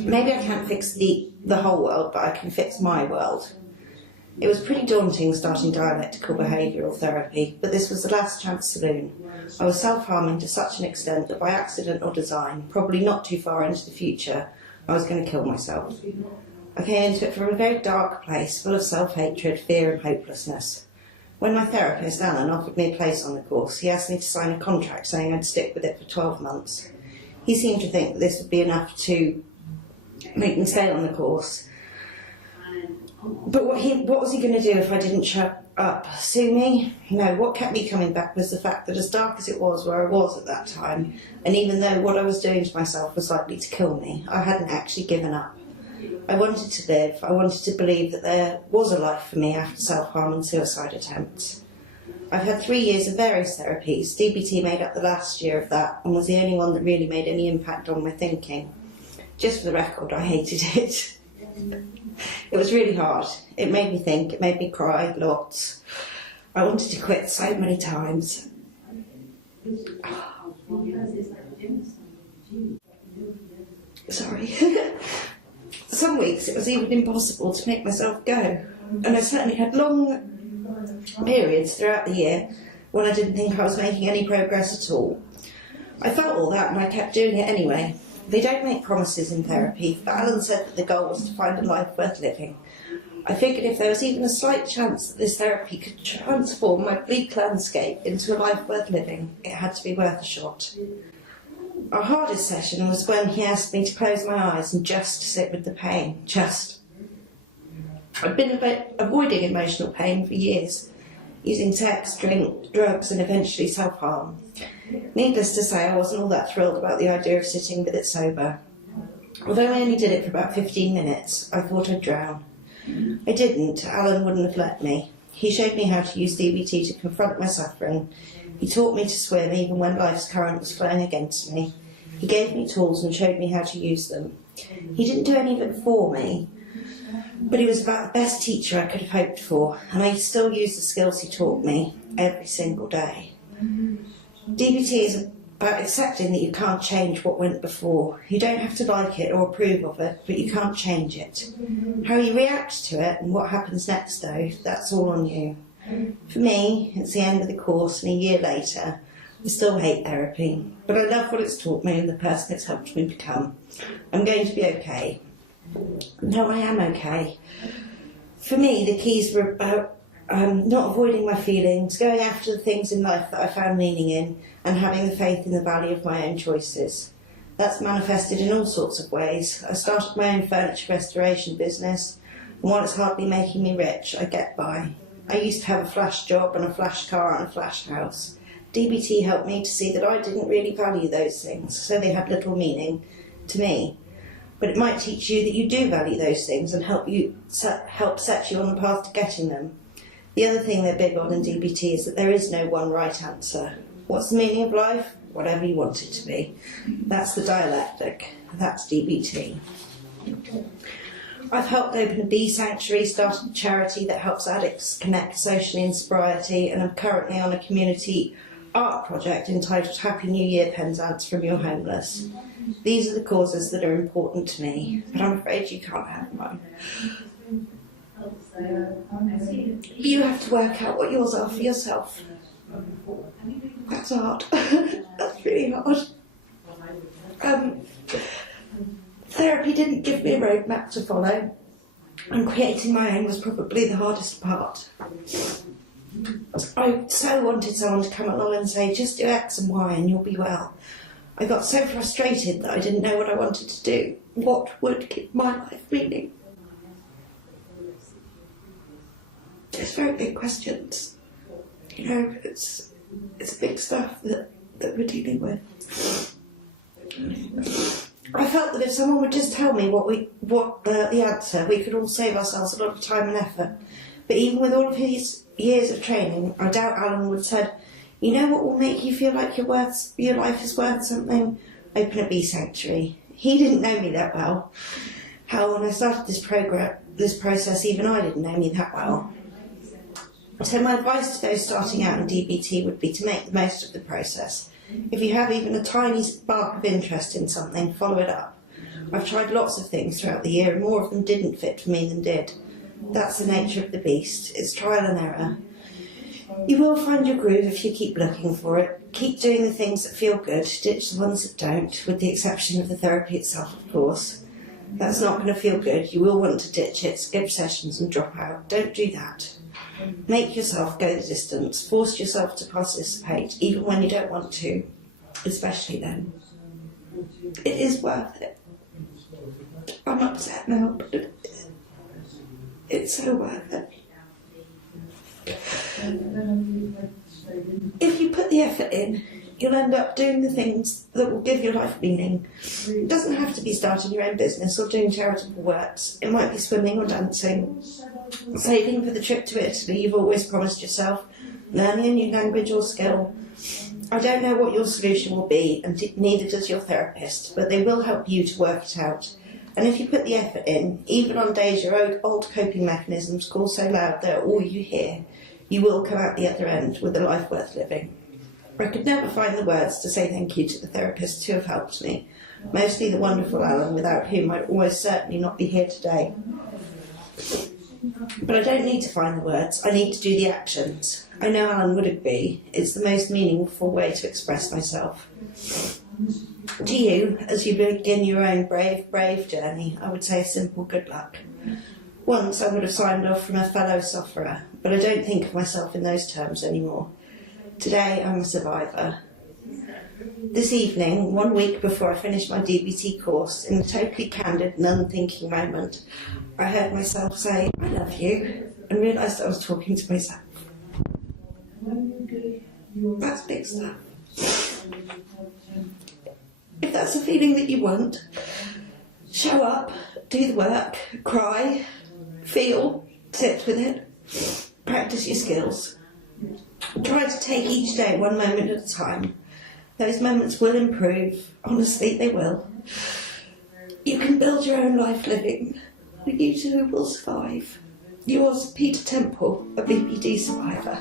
Maybe I can't fix the whole world, but I can fix my world. It was pretty daunting starting dialectical behavioural therapy, but this was the last chance saloon. I was self-harming to such an extent that by accident or design, probably not too far into the future, I was going to kill myself. I came into it from a very dark place, full of self-hatred, fear and hopelessness. When my therapist, Alan, offered me a place on the course, he asked me to sign a contract saying I'd stick with it for 12 months. He seemed to think that this would be enough to make me stay on the course. But what was he going to do if I didn't shut up? Sue me? No, what kept me coming back was the fact that as dark as it was where I was at that time, and even though what I was doing to myself was likely to kill me, I hadn't actually given up. I wanted to live. I wanted to believe that there was a life for me after self-harm and suicide attempts. I've had 3 years of various therapies. DBT made up the last year of that and was the only one that really made any impact on my thinking. Just for the record, I hated it. It was really hard. It made me think, it made me cry lots. I wanted to quit so many times. Sorry. Some weeks it was even impossible to make myself go. And I certainly had long periods throughout the year when I didn't think I was making any progress at all. I felt all that and I kept doing it anyway. They don't make promises in therapy, but Alan said that the goal was to find a life worth living. I figured if there was even a slight chance that this therapy could transform my bleak landscape into a life worth living, it had to be worth a shot. Our hardest session was when he asked me to close my eyes and just sit with the pain. Just. I'd been avoiding emotional pain for years, using sex, drink, drugs and eventually self-harm. Needless to say, I wasn't all that thrilled about the idea of sitting with it sober. Although I only did it for about 15 minutes, I thought I'd drown. I didn't. Alan wouldn't have let me. He showed me how to use DBT to confront my suffering. He taught me to swim even when life's current was flowing against me. He gave me tools and showed me how to use them. He didn't do any of it for me, but he was about the best teacher I could have hoped for, and I still use the skills he taught me every single day. DBT is about accepting that you can't change what went before. You don't have to like it or approve of it, but you can't change it. How you react to it and what happens next, though, that's all on you. For me, it's the end of the course, and a year later, I still hate therapy, but I love what it's taught me and the person it's helped me become. I'm going to be okay. No, I am okay. For me, the keys were about not avoiding my feelings, going after the things in life that I found meaning in, and having the faith in the value of my own choices. That's manifested in all sorts of ways. I started my own furniture restoration business, and while it's hardly making me rich, I get by. I used to have a flash job and a flash car and a flash house. DBT helped me to see that I didn't really value those things, so they had little meaning to me. But it might teach you that you do value those things and help set you on the path to getting them. The other thing they're big on in DBT is that there is no one right answer. What's the meaning of life? Whatever you want it to be. That's the dialectic. That's DBT. I've helped open a bee sanctuary, started a charity that helps addicts connect socially in sobriety, and I'm currently on a community art project entitled Happy New Year Penzance from Your Homeless. These are the causes that are important to me, but I'm afraid you can't have mine. You have to work out what yours are for yourself. That's hard. That's really hard. Therapy didn't give me a roadmap to follow, and creating my own was probably the hardest part. I so wanted someone to come along and say, just do X and Y and you'll be well. I got so frustrated that I didn't know what I wanted to do. What would give my life meaning? It's very big questions. You know, it's big stuff that we're dealing with. I felt that if someone would just tell me the answer, we could all save ourselves a lot of time and effort. But even with all of his years of training, I doubt Alan would have said, you know what will make you feel like your life is worth something? Open a bee sanctuary. He didn't know me that well. How when I started this process, even I didn't know me that well. So my advice to those starting out in DBT would be to make the most of the process. If you have even a tiny spark of interest in something, follow it up. I've tried lots of things throughout the year and more of them didn't fit for me than did. That's the nature of the beast. It's trial and error. You will find your groove if you keep looking for it. Keep doing the things that feel good, ditch the ones that don't, with the exception of the therapy itself, of course. That's not going to feel good. You will want to ditch it, skip sessions and drop out. Don't do that. Make yourself go the distance. Force yourself to participate, even when you don't want to, especially then. It is worth it. I'm upset now, but it's so worth it. If you put the effort in, you'll end up doing the things that will give your life meaning. It doesn't have to be starting your own business or doing charitable works. It might be swimming or dancing, saving for the trip to Italy you've always promised yourself, learning a new language or skill. I don't know what your solution will be, and neither does your therapist, but they will help you to work it out. And if you put the effort in, even on days your old coping mechanisms call so loud they're all you hear, you will come out the other end with a life worth living. I could never find the words to say thank you to the therapists who have helped me, mostly the wonderful Alan, without whom I'd almost certainly not be here today. But I don't need to find the words, I need to do the actions. I know Alan would agree. It's the most meaningful way to express myself. To you, as you begin your own brave journey, I would say a simple good luck. Once I would have signed off from a fellow sufferer, but I don't think of myself in those terms anymore. Today I'm a survivor. This evening, 1 week before I finished my DBT course, in a totally candid and unthinking moment, I heard myself say, I love you, and realised I was talking to myself. That's big stuff. If that's a feeling that you want, show up, do the work, cry, feel, sit with it, practice your skills. Try to take each day 1 moment at a time. Those moments will improve. Honestly, they will. You can build your own life living. You too will survive. Yours, Peter Temple, a BPD survivor.